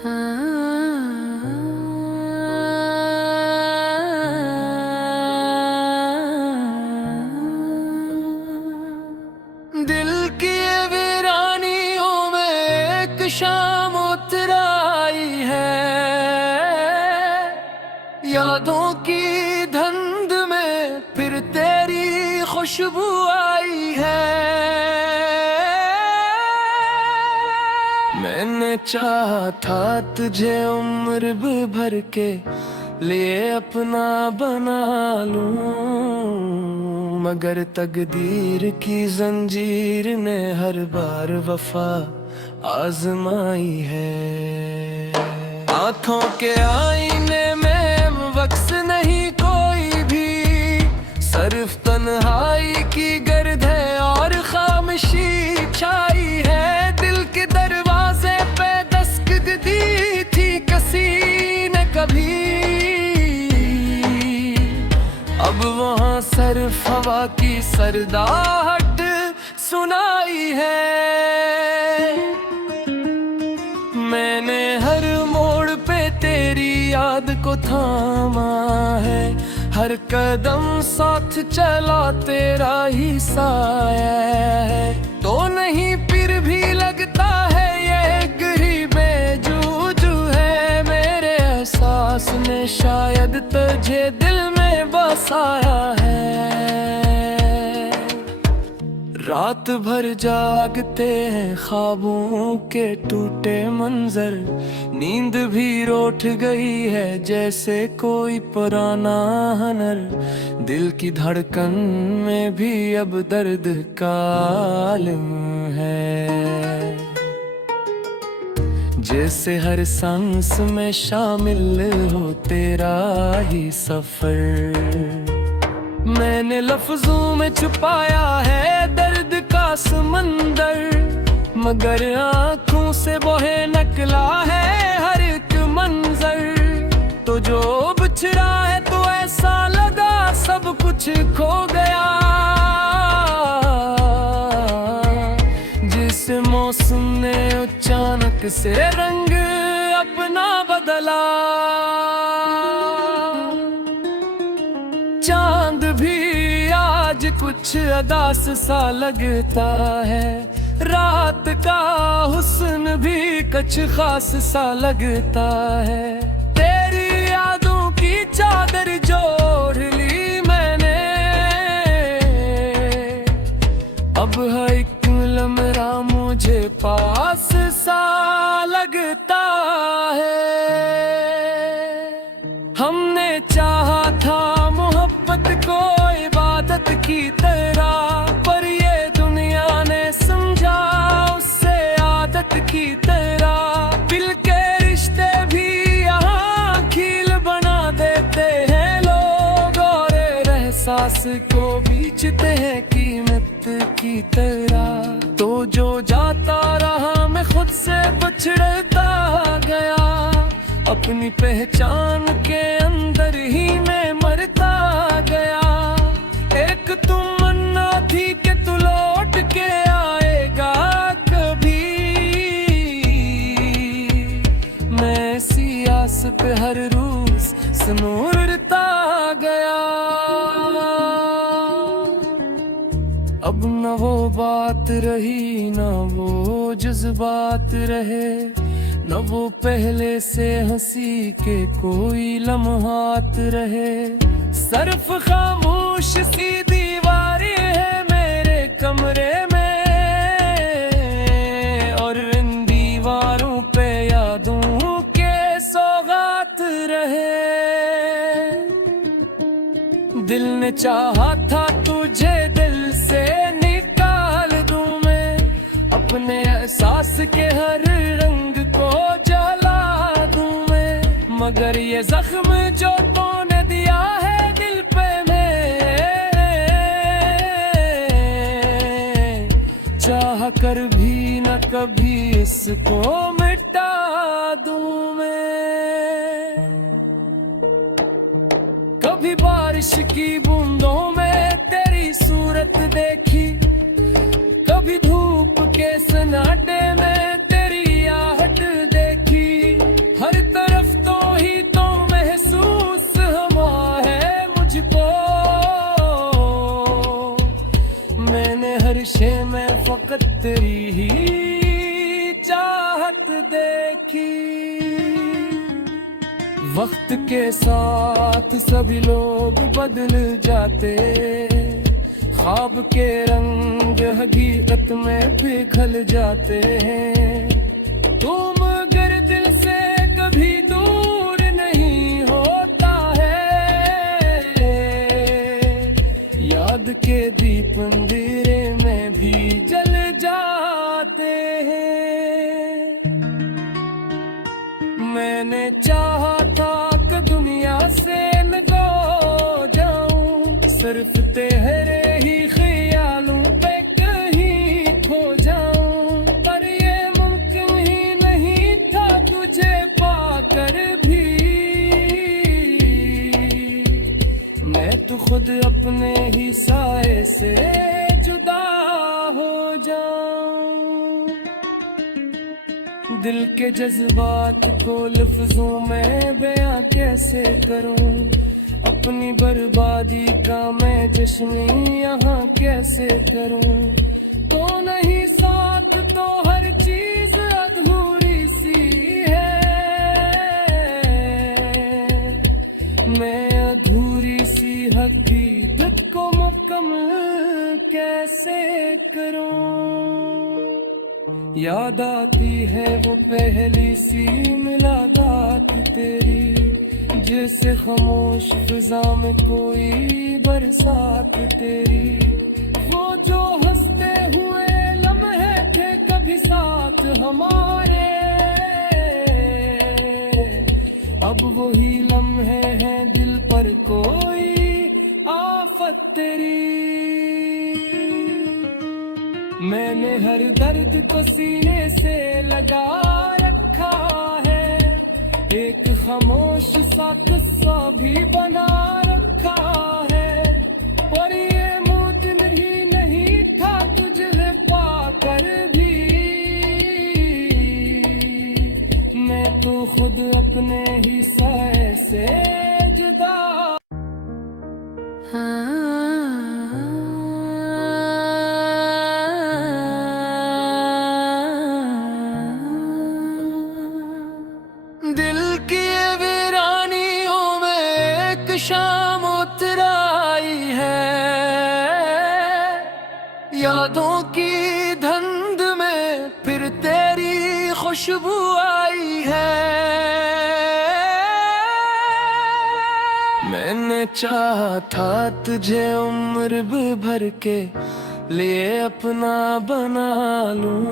दिल की वीरानियों में एक शाम उतराई है, यादों की धुंध में फिर तेरी खुशबू आई है। मैंने चाहा था तुझे उम्र भर के लिए अपना बना लूं, मगर तकदीर की जंजीर ने हर बार वफा आजमाई है। आँखों के आईने में वक्स नहीं कोई भी, सिर्फ तन्हाई की गर्द है और खामोशी छाई है। दिल के दरवाजे पे दस्तक दी थी किसी ने कभी, अब वहाँ सिर्फ हवा की सरदाहट सुनाई है। मैंने हर मोड़ पे तेरी याद को थामा है, हर कदम साथ चला तेरा ही साया है। तो नहीं फिर भी लगता है ये गरीबे जूझू है, मेरे एहसास ने शायद तुझे दिल में बसाया है। रात भर जागते हैं ख्वाबों के टूटे मंजर, नींद भी रूठ गई है जैसे कोई पुराना हनर। दिल की धड़कन में भी अब दर्द का आलम है, जैसे हर सांस में शामिल हो तेरा ही सफर। मैंने लफ्जों में छुपाया है दर्द का समंदर, मगर आँखों से बहे निकला है हर एक मंजर। तो जो बिछड़ा है तो ऐसा लगा सब कुछ खो गया, जिस मौसम ने अचानक से रंग अपना बदला। चांद भी आज कुछ अदास सा लगता है, रात का हुस्न भी कुछ खास सा लगता है। तेरी यादों की चादर जो ओढ़ ली मैंने, अब है एक लम्हा मुझे पास सा लगता है। हमने चाहा था मोहब्बत को इबादत की तरह, पर ये दुनिया ने समझा उससे आदत की तरह। दिल के रिश्ते भी यहाँ खील बना देते हैं लोग, और एहसास को बेचते हैं कीमत की तरह। तो जो जाता रहा मैं खुद से बिछड़ता गया, अपनी पहचान के अंदर ही मैं मरता गया। एक तमन्ना थी कि तू लौट के आएगा कभी, मैं ऐसी आस पे हर रोज सिमरता गया। अब न वो बात रही न वो जज्बात रहे, न वो पहले से हंसी के कोई लम्हात रहे। सिर्फ खामोश सी दीवारें है मेरे कमरे में, और इन दीवारों पे यादों के सौगात रहे। दिल ने चाहा था तुझे दिल से निकाल दूं मैं, अपने एहसास के हर रंग को जला दूं मैं, मगर ये जख्म जो तूने दिया है दिल पे मेरे, चाह कर भी न कभी इसको मिटा दूं मैं। कभी बारिश की बूंदों में तेरी सूरत देखी, कभी धूप के सन्नाटे में तेरी आहट देखी। रात देखी। वक्त के साथ सभी लोग बदल जाते, ख्वाब के रंग हकीकत में पिघल जाते हैं। तुम अगर दिल से कभी दूर नहीं होता है, याद के दीप अंधेरे में भी जल जाते हैं। मैंने चाहा था कि दुनिया से न खो जाऊं, सिर्फ तेरे ही ख्यालों पे कहीं खो जाऊं, पर ये मुमकिन ही नहीं था तुझे पाकर भी। मैं तो खुद अपने ही साए से जुदा हो जाऊं। दिल के जज्बात को लफ्जों में बयां कैसे करूं, अपनी बर्बादी का मैं जश्न यहाँ कैसे करूं। तो नहीं साथ तो हर चीज अधूरी सी है, मैं अधूरी सी हकीकत को मुकम्मल कैसे करूं। याद आती है वो पहली सी मुलाकात तेरी, जैसे खामोश फिजा में कोई बरसात तेरी। वो जो हंसते हुए लम्हे थे कभी साथ हमारे, अब वही लम्हे हैं दिल पर कोई आफत तेरी। मैंने हर दर्द को सीने से लगा रखा है, एक खामोश सा किस्सा भी बना रखा है, पर ये मुमकिन ही नहीं था तुझे पाकर भी। मैं तो खुद अपने ही साए से जुदा। शाम उतराई है, यादों की धुंध में फिर तेरी खुशबू आई है। मैंने चाहा था तुझे उम्र भर के लिए अपना बना लूं,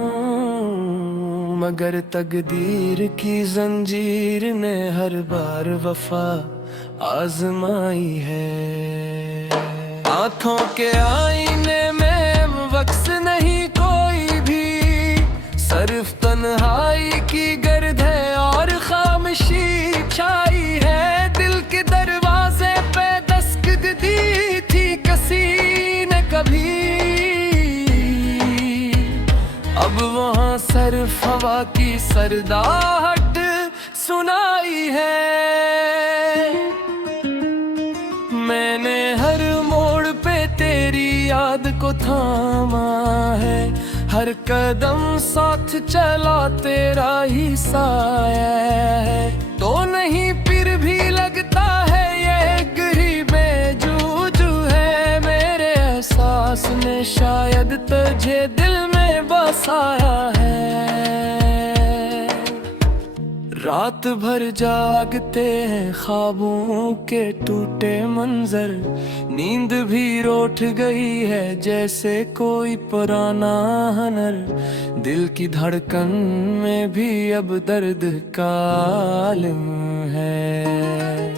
मगर तकदीर की जंजीर ने हर बार वफा आजमाई है। आंखों के आईने में वक्स नहीं कोई भी, सिर्फ तन्हाई की गर्द है और खामोशी छाई है। दिल के दरवाजे पे दस्तक दी थी किसी ने कभी, अब वहाँ सिर्फ हवा की सरदाहट सुनाई है। मैंने हर मोड़ पे तेरी याद को थामा है, हर कदम साथ चला तेरा ही साया है। तो नहीं फिर भी लगता है ये गरीबे जूझू है, मेरे एहसास ने शायद तुझे दिल में बसाया है। रात भर जागते हैं ख्वाबों के टूटे मंजर, नींद भी रूठ गई है जैसे कोई पुराना हनर। दिल की धड़कन में भी अब दर्द का आलम है,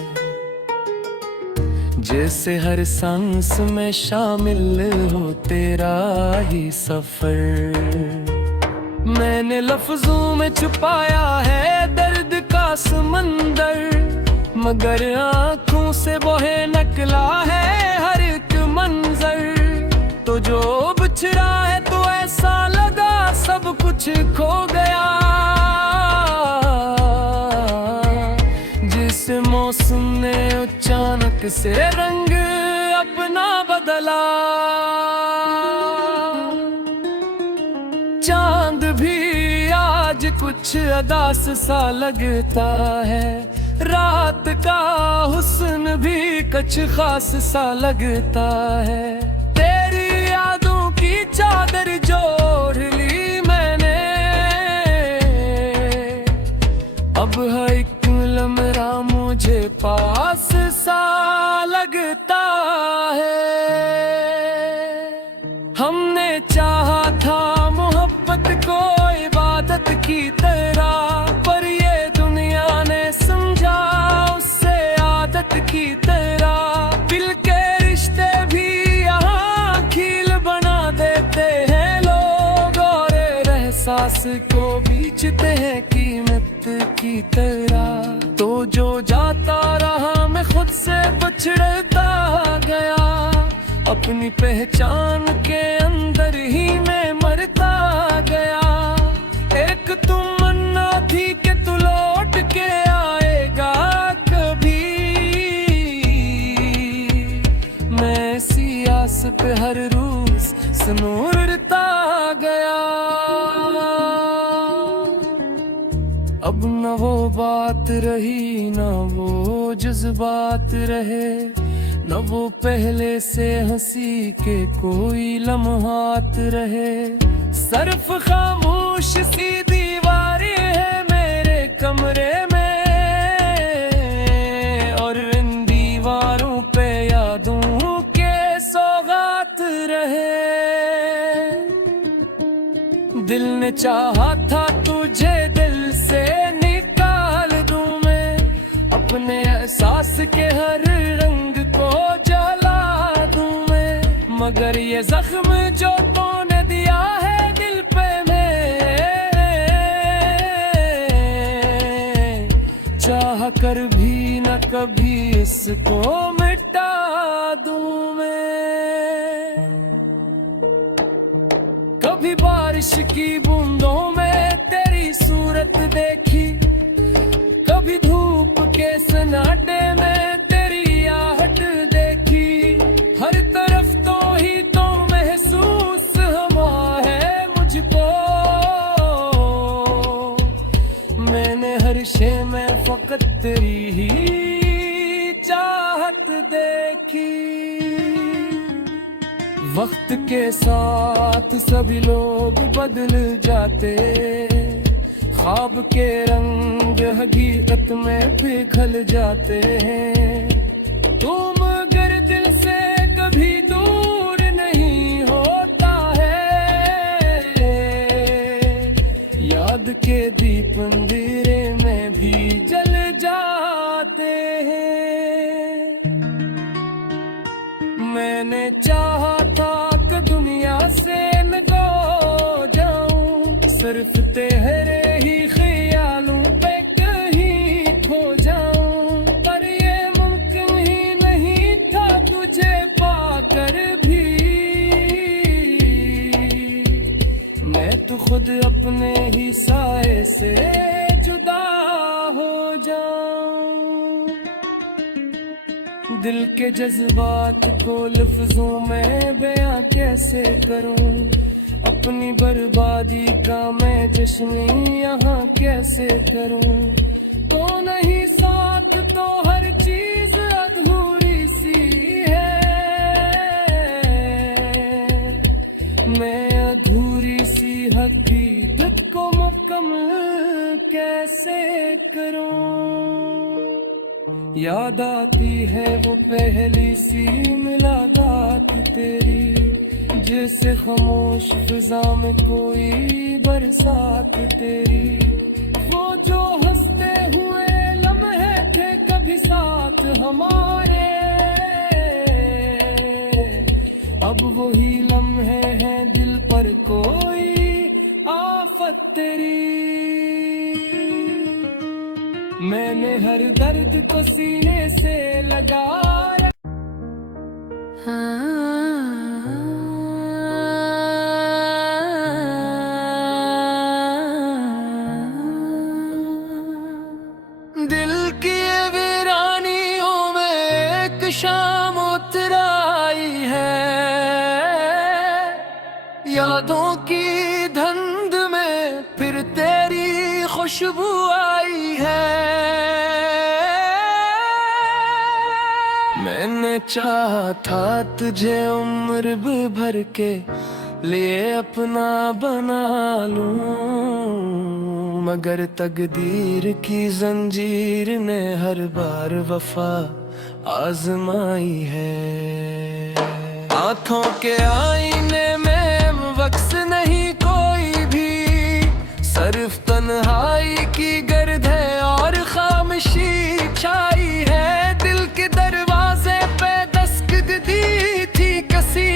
जैसे हर सांस में शामिल हो तेरा ही सफर। मैंने लफ्जों में छुपाया है दर्द का समंदर, मगर आँखों से बहे निकला है हर एक मंजर। तो जो बिछड़ा है तो ऐसा लगा सब कुछ खो गया, जिस मौसम ने अचानक से रंग अपना बदला। चांद भी आज कुछ अदास सा लगता है, रात का हुस्न भी कुछ खास सा लगता है। तेरी यादों की चादर जो ओढ़ ली मैंने, अब है एक लम्हा मुझे पास सा लगता है। हमने चाहा था मोहब्बत को इबादत की तरह, पर ये दुनिया ने समझा उससे आदत की तरह। दिल के रिश्ते भी यहाँ खील बना देते हैं लोग, और एहसास को बीचते हैं कीमत की तरह। तो जो जाता रहा मैं खुद से बछड़ता गया, अपनी पहचान के अंदर ही मैं मरता गया। एक तमन्ना थी कि तू लौट के आएगा कभी, मैं ऐसी आस पे हर रोज सनूरता गया। अब न वो बात रही न वो जज्बात रहे, न वो पहले से हंसी के कोई लम्हात रहे। सिर्फ खामोश सी दीवारें हैं मेरे कमरे में, और इन दीवारों पे यादों के सौगात रहे। दिल ने चाहा था तुझे दिल से निकाल दूं मैं, अपने एहसास के हर रंग को जला दूं मैं। मगर ये जख्म जो तूने दिया है दिल पे मेरे, चाह कर भी न कभी इसको मिटा दूं मैं। कभी बारिश की बूंदों में तेरी सूरत देखी, कभी धूप के सन्नाटे में तेरी आहट देखी। हर तरफ तो ही तो महसूस हुआ है मुझको, मैंने हर शे में फकत तेरी ही चाहत देखी। वक्त के साथ सभी लोग बदल जाते, ख्वाब के रंग हकीकत में पिघल जाते हैं। तुम अगर दिल से कभी दूर नहीं होता है, याद के दीप अंधेरे में भी जल जाते हैं। मैंने चाहा था कि दुनिया से न खो जाऊं, सिर्फ तेरे ही ख्यालों पे कहीं खो जाऊं। पर ये मुमकिन ही नहीं था तुझे पाकर भी, मैं तो खुद अपने ही साए से जुदा हो जाऊं। दिल के जज्बात को लफ्जों में बयां कैसे करूं, अपनी बर्बादी का मैं जश्न यहाँ कैसे करूं। तो नहीं साथ तो हर चीज अधूरी सी है, मैं अधूरी सी हकीकत को मुकम्मल कैसे करूं। याद आती है वो पहली सी मुलाकात तेरी, जैसे खामोश फिजा में कोई बरसात तेरी। वो जो हंसते हुए लम्हे थे कभी साथ हमारे, अब वही लम्हे हैं दिल पर कोई आफत तेरी। मैंने हर दर्द को सीने से लगा दिल की वीरानियों में एक शाम उतराई है, यादों की धुंध में फिर तेरी खुशबू आई है। मैंने चाहा था तुझे उम्र भर के लिए अपना बना लूं, मगर तकदीर की जंजीर ने हर बार वफा आजमाई है। आंखों के आईने में वक्स नहीं कोई भी, सिर्फ तन्हाई की गर्द है और खामोशी छाई है। दिल के दरवाजे पे दस्तक दी थी किसी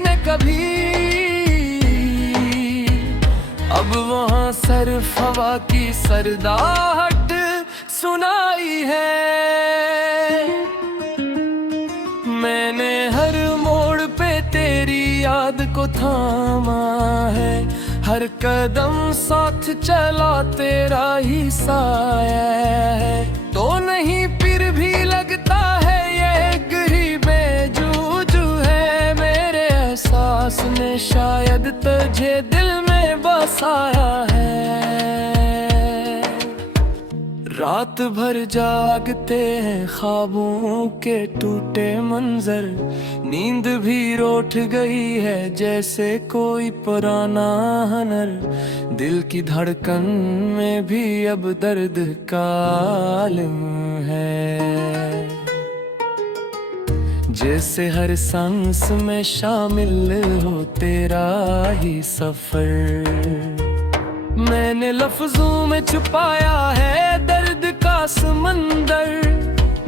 ने कभी, अब वहाँ सिर्फ हवा की सरदाहट सुनाई है। मैंने हर मोड़ पे तेरी याद को थामा है, हर कदम साथ चला तेरा ही साया है। तो नहीं फिर भी लगता है ये गरीबे जूझू है, मेरे एहसास ने शायद तुझे दिल में बसाया है। रात भर जागते हैं ख्वाबों के टूटे मंजर, नींद भी रूठ गई है जैसे कोई पुराना हनर। दिल की धड़कन में भी अब दर्द का आलम है, जैसे हर सांस में शामिल हो तेरा ही सफर। मैंने लफ्जों में छुपाया है दर्द का समंदर,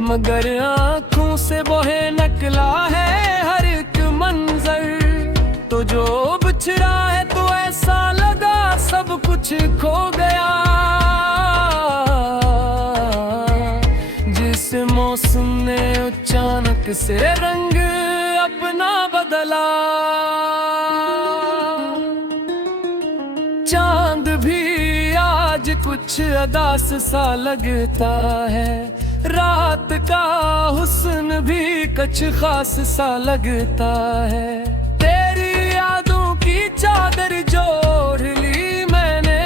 मगर आँखों से बहे नकला है हर एक मंजर। तो जो बिछड़ा है तो ऐसा लगा सब कुछ खो गया, जिस मौसम ने अचानक से रंग अपना बदला। चांद भी आज कुछ अदास सा लगता है, रात का हुस्न भी कुछ खास सा लगता है। तेरी यादों की चादर जो ओढ़ ली मैंने,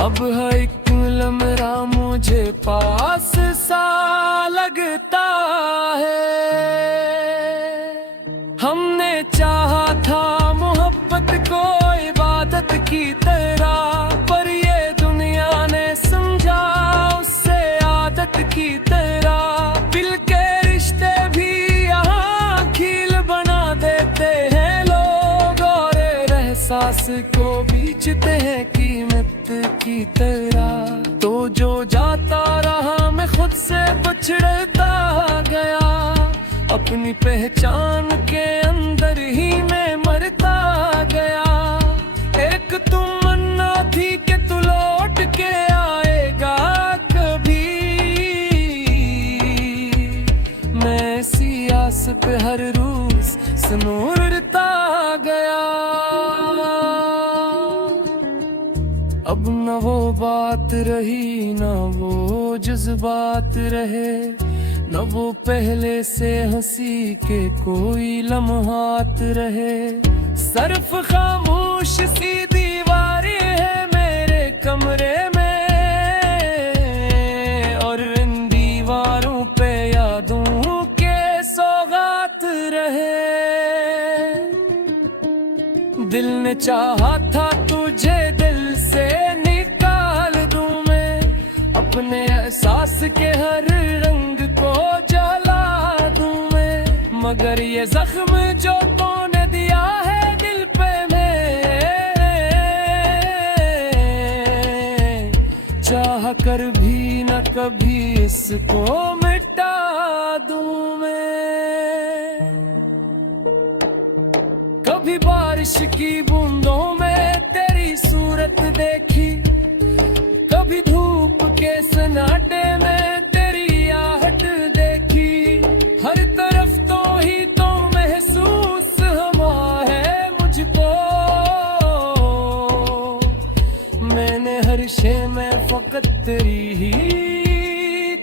अब है एक लम्हा मुझे पास सा लगता है। हमने चाहा था को इबादत की तरह, पर ये दुनिया ने समझा उससे आदत की तरह। दिल के रिश्ते भी यहाँ खील बना देते हैं लोग, और एहसास को बेचते हैं कीमत की तरह। तो जो जाता रहा मैं खुद से बिछड़ता गया, अपनी पहचान के अंदर ही मैं मरता गया। एक तमन्ना थी कि तू लौट के आएगा कभी, मैं इसी आस पे हर रोज सिमरता गया। अब न वो बात रही न वो जज्बात रहे, न वो पहले से हंसी के कोई लम्हात रहे। सिर्फ खामोश सी दीवारें है मेरे कमरे में, और इन दीवारों पे यादों के सौगात रहे। दिल ने चाहा था तुझे दिल से निकाल दूं मैं, अपने एहसास के हर रंग को जला दूं मैं, मगर ये जख्म जो तूने दिया है दिल पे मेरे, चाह कर भी न कभी इसको मिटा दूं मैं। कभी बारिश की बूंदों में तेरी सूरत देखी, कभी धूप के सन्नाटे में तेरी आहट देखी। हर तरफ तो ही तो महसूस हुआ है मुझको, मैंने हर शे में फकत तेरी ही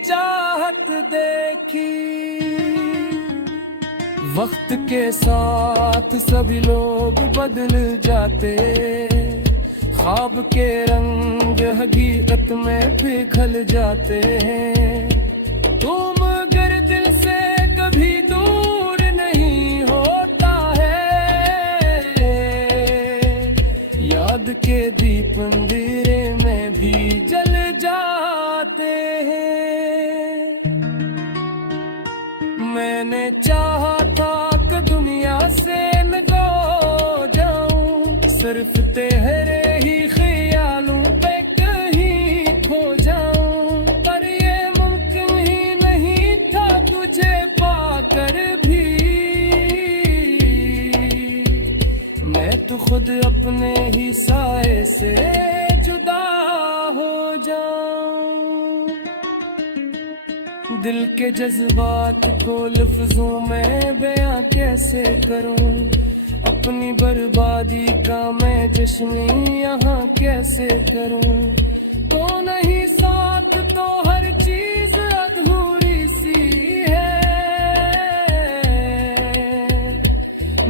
चाहत देखी। वक्त के साथ सभी लोग बदल जाते, ख्वाब के रंग हकीकत में पिघल जाते हैं। तुम अगर दिल से कभी दूर नहीं होता है, याद के दीप अंधेरे में भी जल जाते हैं। मैंने चाहा था कि दुनिया से न खो जाऊं, सिर्फ तेरे ही ख्यालों पे कहीं खो जाऊं, पर ये मुमकिन ही नहीं था तुझे पाकर भी। मैं तो खुद अपने ही साए से जुदा हो जाऊं। दिल के जज्बात को लफ्जों में बयां कैसे करूं, अपनी बर्बादी का मैं जश्न यहाँ कैसे करूं। तो नहीं साथ तो हर चीज अधूरी सी है,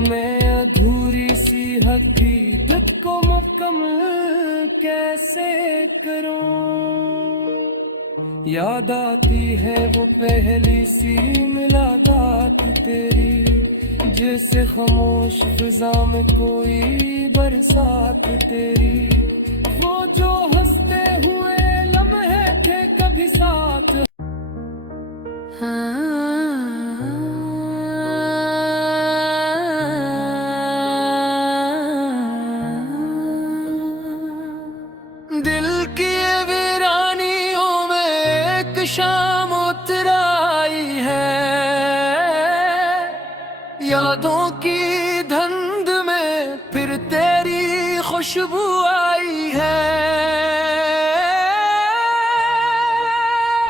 मैं अधूरी सी हकीकत को मुकम्मल कैसे करूं। याद आती है वो पहली सी मुलाकात तेरी, जैसे खामोश फिजा में कोई बरसात तेरी। वो जो हंसते हुए लम्हे थे कभी साथ। दिल की वीरानियों में एक शाम उतर आई है, यादों की धुंध में फिर तेरी खुशबू आई है।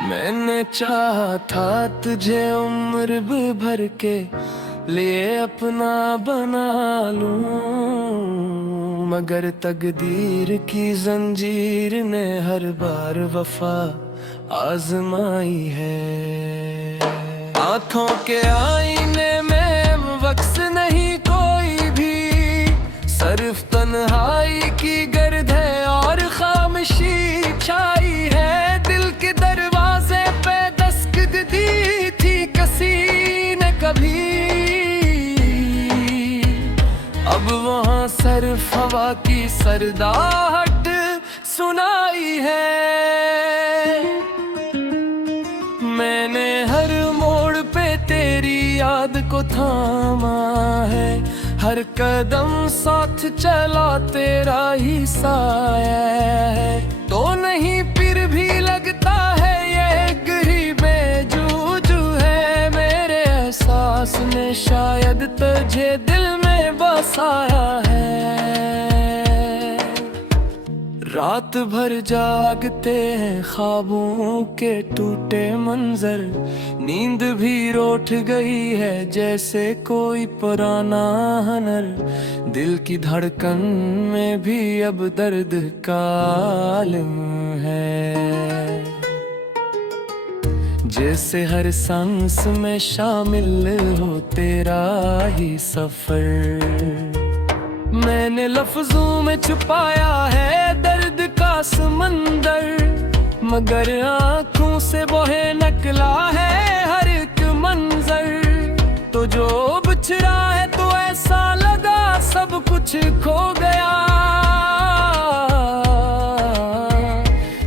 मैंने चाहा था तुझे उम्र भर के लिए अपना बना लूं, मगर तकदीर की जंजीर ने हर बार वफा आजमाई है। आँखों के आईने में वक्स नहीं कोई भी, सिर्फ तन्हाई की गर्द है और खामोशी छाई है। दिल के दरवाजे पे दस्तक दी थी किसी ने कभी, अब वहाँ सिर्फ हवा की सरदाहट सुनाई है। मैंने हर मोड़ पे तेरी याद को थामा है, हर कदम साथ चला तेरा ही साया है। तो नहीं फिर भी लगता है ये गहरी बेजूजू है, मेरे एहसास ने शायद तुझे दिल में बसाया है। रात भर जागते हैं ख्वाबों के टूटे मंजर, नींद भी रूठ गई है जैसे कोई पुराना हनर। दिल की धड़कन में भी अब दर्द का आलम है, जैसे हर सांस में शामिल हो तेरा ही सफर। मैंने लफ्जों में छुपाया है दर्द का समंदर, मगर आँखों से बहे निकला है हर एक मंजर। तो जो बिछड़ा है तो ऐसा लगा सब कुछ खो गया,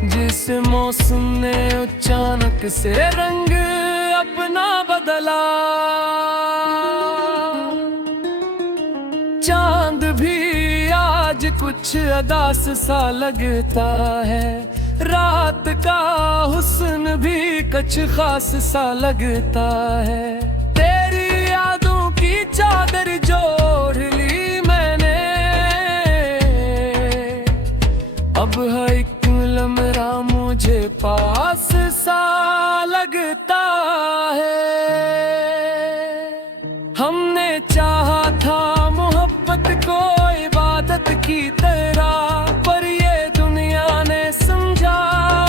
जिस मौसम ने अचानक से रंग अपना बदला। चांद भी आज कुछ अदास सा लगता है, रात का हुस्न भी कुछ खास सा लगता है। तेरी यादों की चादर जो ओढ़ ली मैंने, अब है एक लम्हा मुझे पास सा लगता है। हमने चाहा था मोहब्बत को इबादत की तरह, पर ये दुनिया ने समझा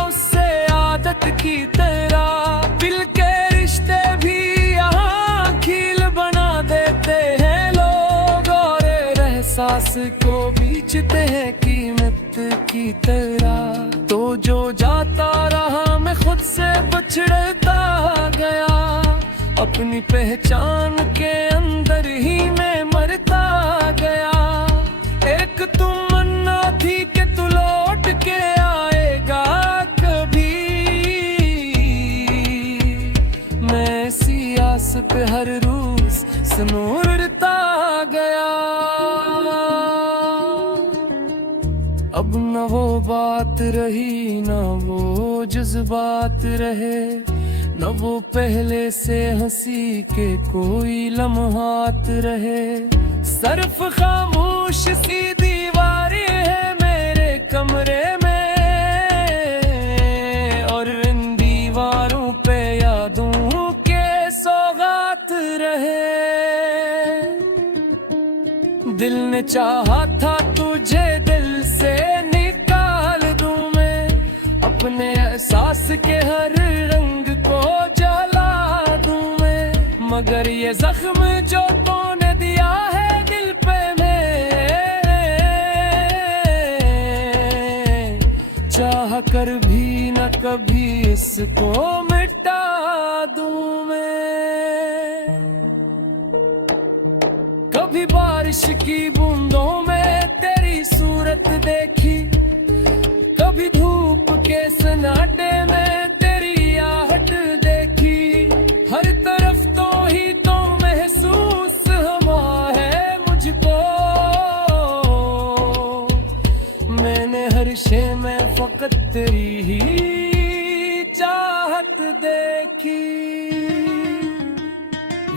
उससे आदत की तरह। दिल के रिश्ते भी यहाँ खील बना देते हैं लोग, और एहसास को बेचते हैं कीमत की तरह। तो जो जाता रहा मैं खुद से बिछड़ता गया, अपनी पहचान के अंदर ही मैं मरता गया। एक तमन्ना थी कि तू लौट के आएगा कभी, मैं ऐसी आस पे हर रोज सनोरता गया। अब न वो बात रही न वो जज्बात रहे, न वो पहले से हंसी के कोई लम्हात रहे। सिर्फ खामोश सी दीवारें है मेरे कमरे में, और इन दीवारों पे यादों के सौगात रहे। दिल ने चाहा था तुझे दिल से निकाल दूं मैं, अपने एहसास के हर रंग को जला दूं मैं। मगर ये जख्म जो तूने दिया है दिल पे मेरे, चाह कर भी न कभी इसको मिटा दूं मैं। कभी बारिश की बूंदों में तेरी सूरत देखी, कभी धूप के सन्नाटे में तेरी आहट देखी। हर तरफ तो ही तो महसूस हुआ है मुझको, मैंने हर शे में फकत तेरी ही चाहत देखी।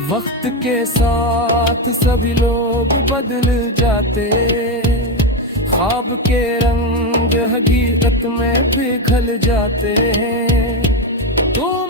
वक्त के साथ सभी लोग बदल जाते, ख्वाब के रंग हकीकत में पिघल जाते हैं। तुम